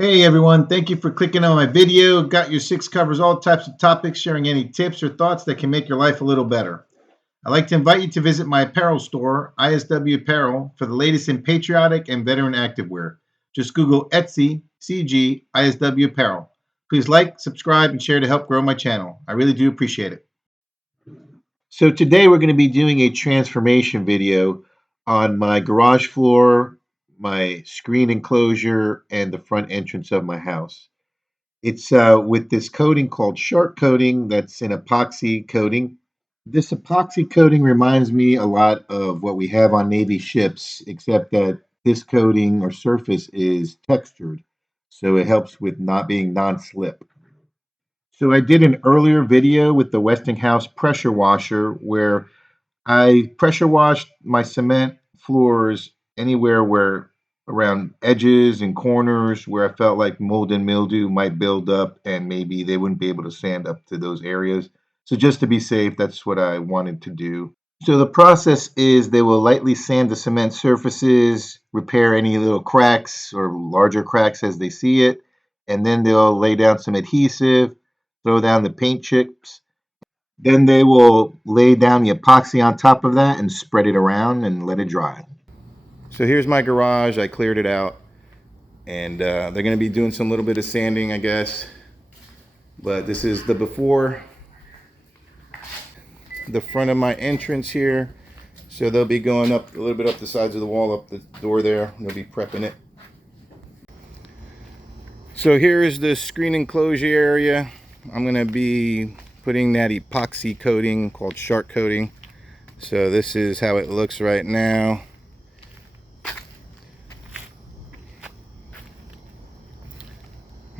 Hey everyone, thank you for clicking on my video. Got Your Six covers all types of topics, sharing any tips or thoughts that can make your life a little better. I'd like to invite you to visit my apparel store, ISW Apparel, for the latest in patriotic and veteran activewear. Just Google Etsy, CG, ISW Apparel. Please like, subscribe, and share to help grow my channel. I really do appreciate it. So today we're going to be doing a transformation video on my garage floor, my screen enclosure, and the front entrance of my house. It's with this coating called Shark Coating that's an epoxy coating. This epoxy coating reminds me a lot of what we have on Navy ships, except that this coating or surface is textured, so it helps with not being non-slip. So I did an earlier video with the Westinghouse pressure washer where I pressure washed my cement floors anywhere where around edges and corners where I felt like mold and mildew might build up and maybe they wouldn't be able to stand up to those areas. So just to be safe, that's what I wanted to do. So the process is they will lightly sand the cement surfaces, repair any little cracks or larger cracks as they see it, and then they'll lay down some adhesive, throw down the paint chips. Then they will lay down the epoxy on top of that and spread it around and let it dry. So here's my garage. I cleared it out. And they're going to be doing some little bit of sanding, I guess. But this is the before. The front of my entrance here. So they'll be going up a little bit up the sides of the wall, up the door there. They'll be prepping it. So here is the screen enclosure area. I'm going to be putting that epoxy coating called Shark Coating. So this is how it looks right now.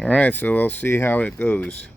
Alright, so we'll see how it goes.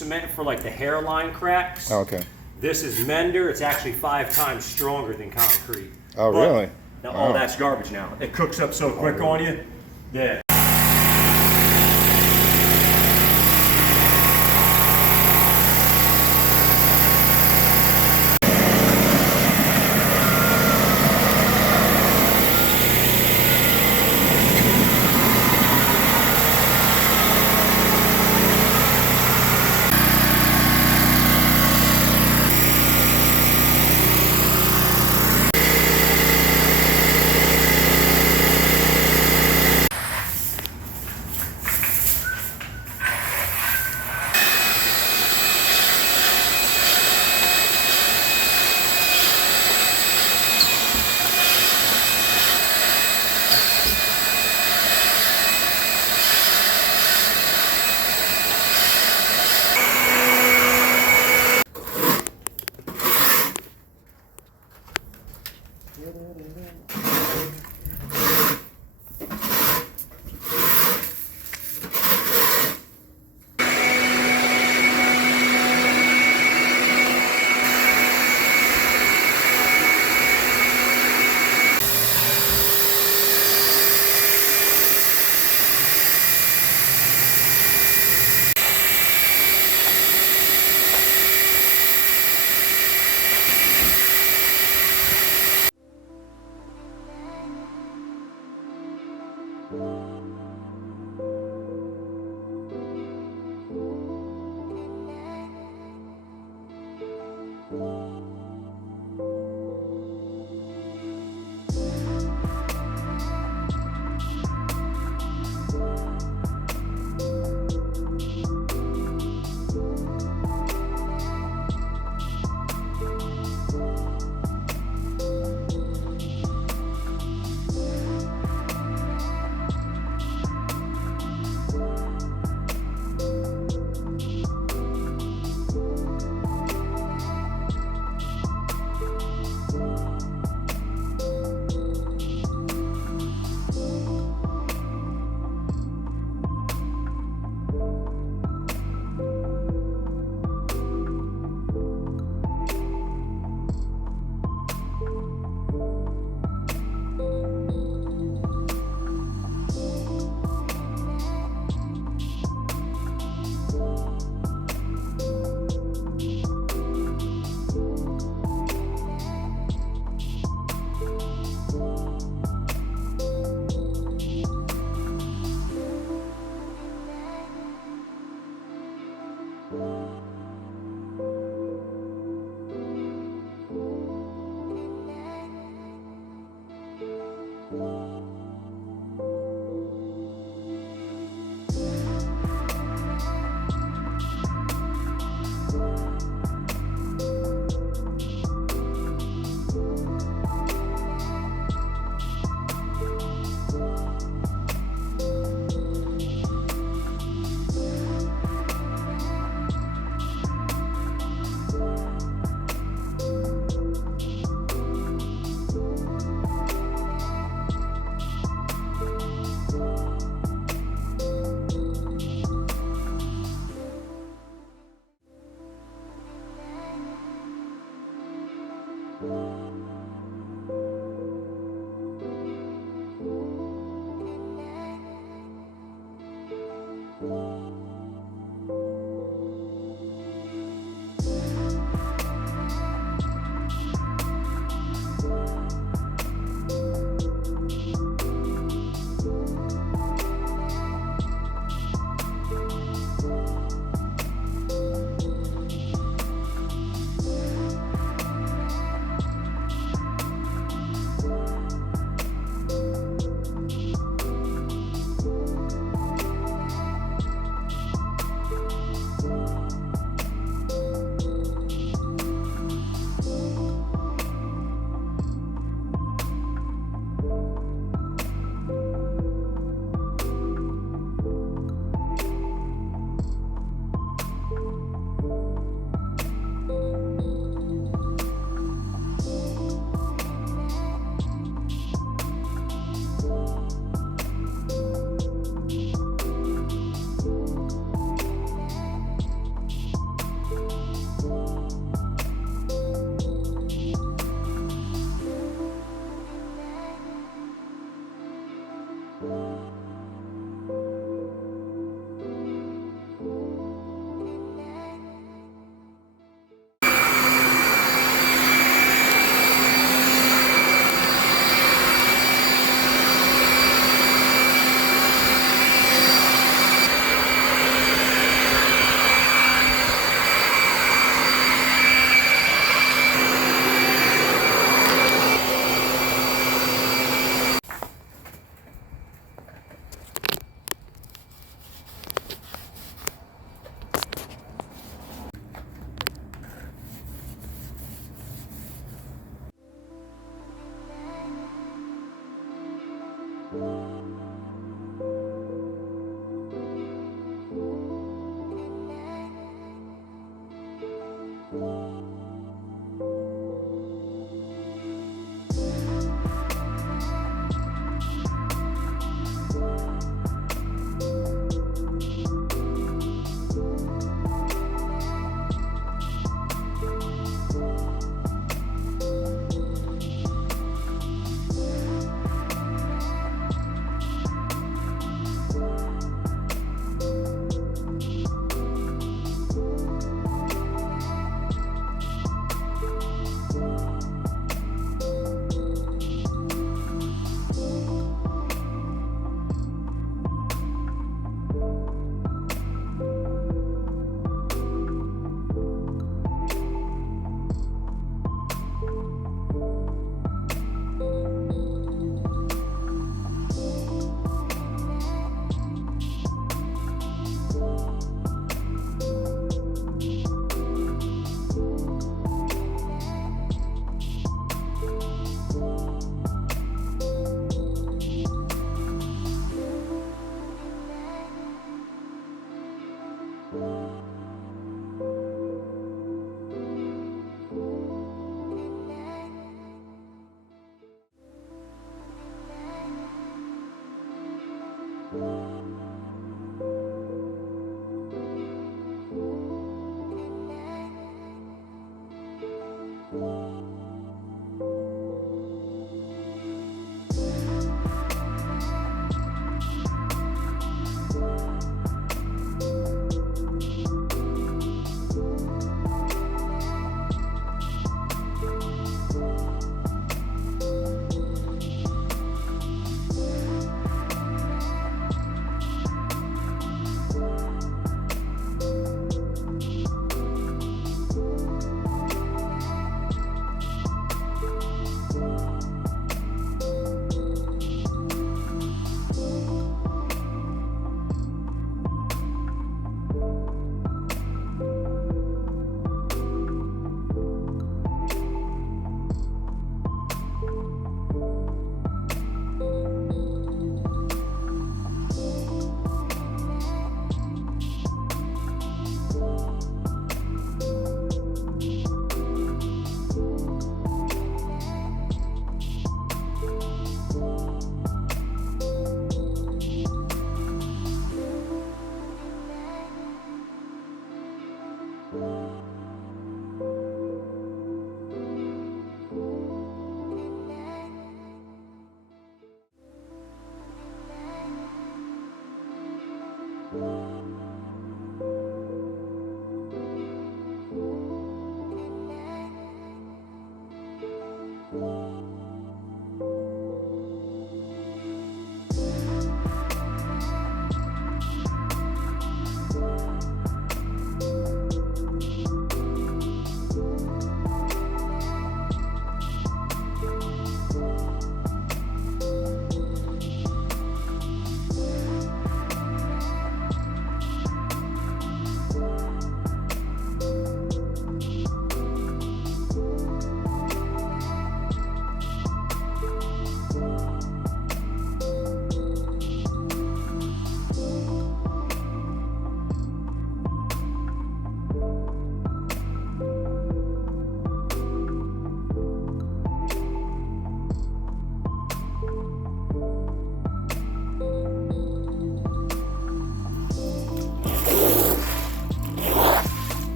cement for like the hairline cracks. Oh, okay. This is Mender. It's actually 5 times stronger than concrete. Oh, really? Now all that's garbage now. It cooks up so quick on you. Yeah.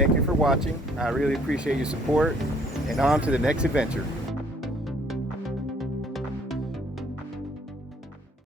Thank you for watching. I really appreciate your support, and on to the next adventure.